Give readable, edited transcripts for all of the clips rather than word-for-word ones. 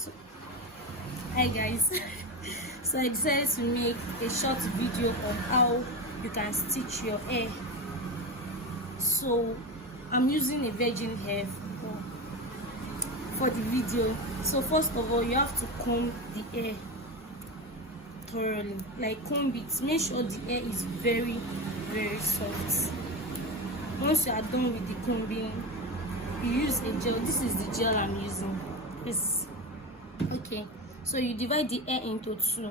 So, hi guys. So I decided to make a short video on how you can stitch your hair. So I'm using a virgin hair for the video. So first of all, you have to comb the hair thoroughly, like comb it. Make sure the hair is very soft. Once you are done with the combing, you use a gel. This is the gel I'm using. Yes. Okay, so you divide the hair into two.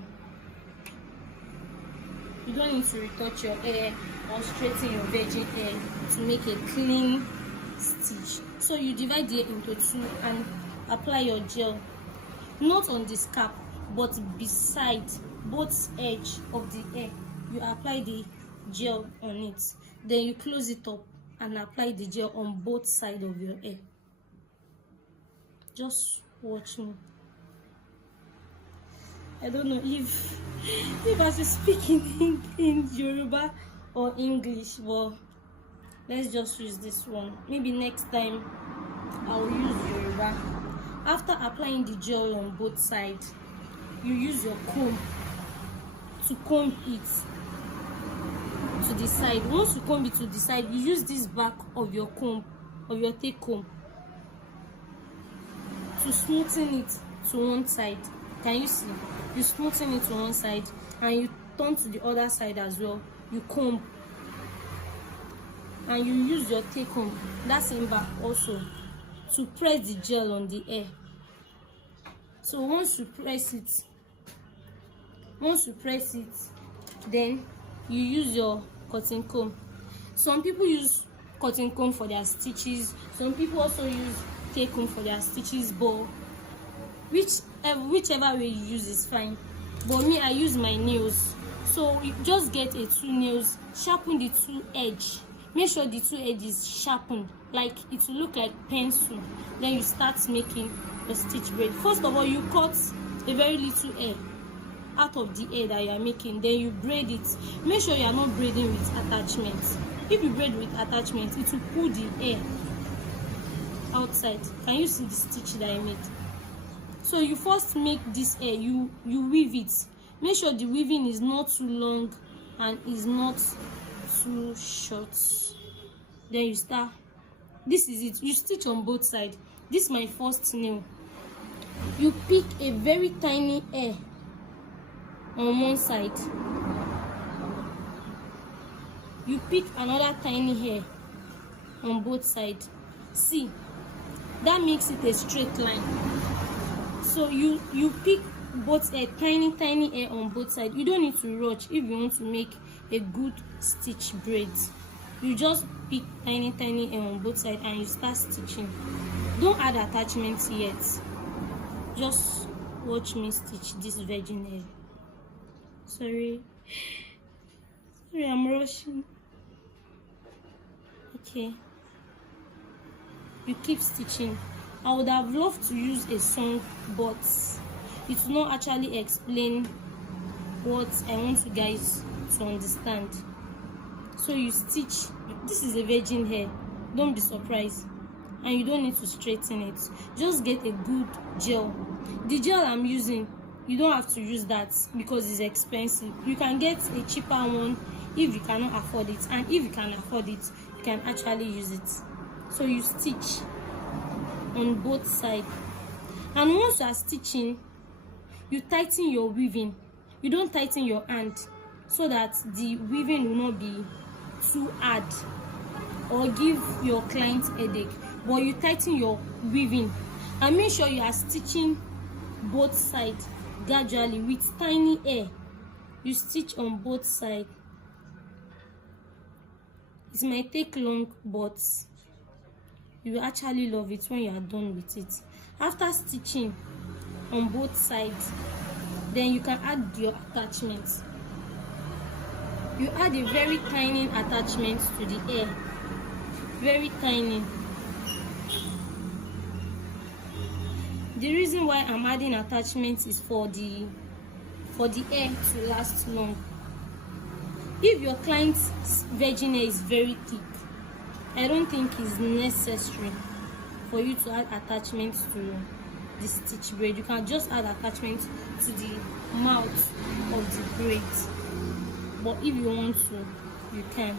You don't need to retouch your hair or straighten your virgin hair to make a clean stitch. So you divide the hair into two and apply your gel, not on the scalp but beside both edge of the hair. You apply the gel on it, then you close it up and apply the gel on both sides of your hair. Just watch me. I don't know if I should speak in Yoruba or English, but let's just use this one. Maybe next time I'll use Yoruba. After applying the gel on both sides, you use your comb to comb it to the side. Once you comb it to the side, you use this back of your comb, of your take comb, to smoothen it to one side. Can you see? You smoothen it to one side and you turn to the other side as well. You comb and you use your take comb, that same back also, to press the gel on the hair. So once you press it, then you use your cotton comb. Some people use cotton comb for their stitches. Some people also use take comb for their stitches, but whichever way you use is fine. But me, I use my nails. So you just get a two nails, sharpen the two edge. Make sure the two edges sharpened, like it will look like pencil. Then you start making a stitch braid. First of all, you cut a very little hair out of the hair that you are making, then you braid it. Make sure you are not braiding with attachments. If you braid with attachments, it will pull the hair outside. Can you see the stitch that I made? So you first make this hair, you weave it. Make sure the weaving is not too long and is not too short. Then you start. This is it. You stitch on both sides. This is my first nail. You pick a very tiny hair on one side. You pick another tiny hair on both sides. See, that makes it a straight line. So you pick both a tiny hair on both sides. You don't need to rush if you want to make a good stitch braid. You just pick tiny hair on both sides and you start stitching. Don't add attachments yet. Just watch me stitch this virgin hair. Sorry, I'm rushing. Okay, you keep stitching. I would have loved to use a song, but it will not actually explain what I want you guys to understand. So you stitch. This is a virgin hair, don't be surprised, and you don't need to straighten it. Just get a good gel. The gel I'm using, you don't have to use that because it's expensive. You can get a cheaper one if you cannot afford it, and if you can afford it, you can actually use it. So you stitch on both sides, and once you are stitching, you tighten your weaving. You don't tighten your hand so that the weaving will not be too hard or give your client headache, but you tighten your weaving and make sure you are stitching both sides gradually with tiny hair. You stitch on both sides. It might take long, but you will actually love it when you are done with it. After stitching on both sides, then you can add your attachments. You add a very tiny attachment to the hair, very tiny. The reason why I'm adding attachments is for the hair to last long. If your client's virgin hair is very thick, I don't think it's necessary for you to add attachments to the stitch braid. You can just add attachment to the mouth of the braid, but if you want to, you can.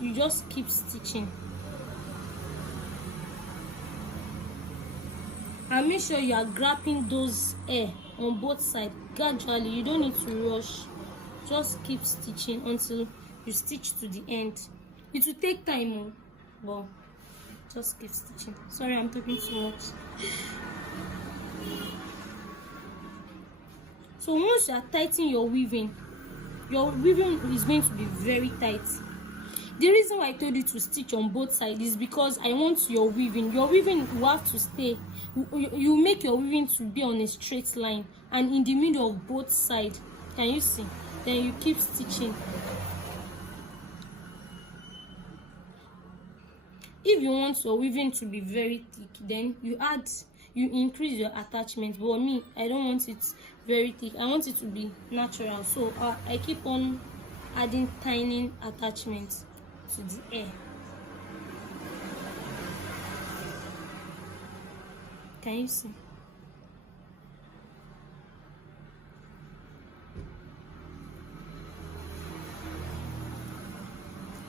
You just keep stitching, and make sure you are grabbing those hair on both sides gradually. You don't need to rush. Just keep stitching until you stitch to the end. It will take time, but just keep stitching. Sorry, I'm talking too much. So once you are tightening your weaving is going to be very tight. The reason why I told you to stitch on both sides is because I want your weaving will have to stay. You make your weaving to be on a straight line and in the middle of both sides. Can you see? Then you keep stitching. If you want your weaving to be very thick, then you increase your attachment. But me, I don't want it very thick. I want it to be natural. So I keep on adding tiny attachments to the hair. Can you see?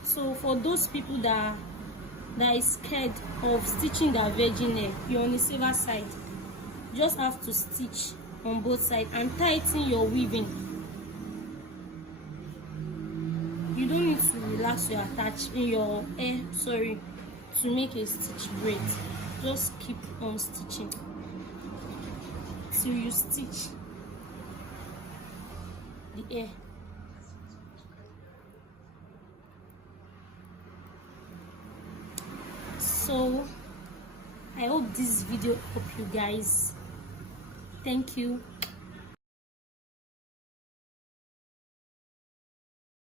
So for those people that is scared of stitching their virgin hair, you're on the safer side. You just have to stitch on both sides and tighten your weaving. You don't need to relax your hair to make a stitch braid. Just keep on stitching till you stitch the hair. So I hope this video helped you guys. Thank you.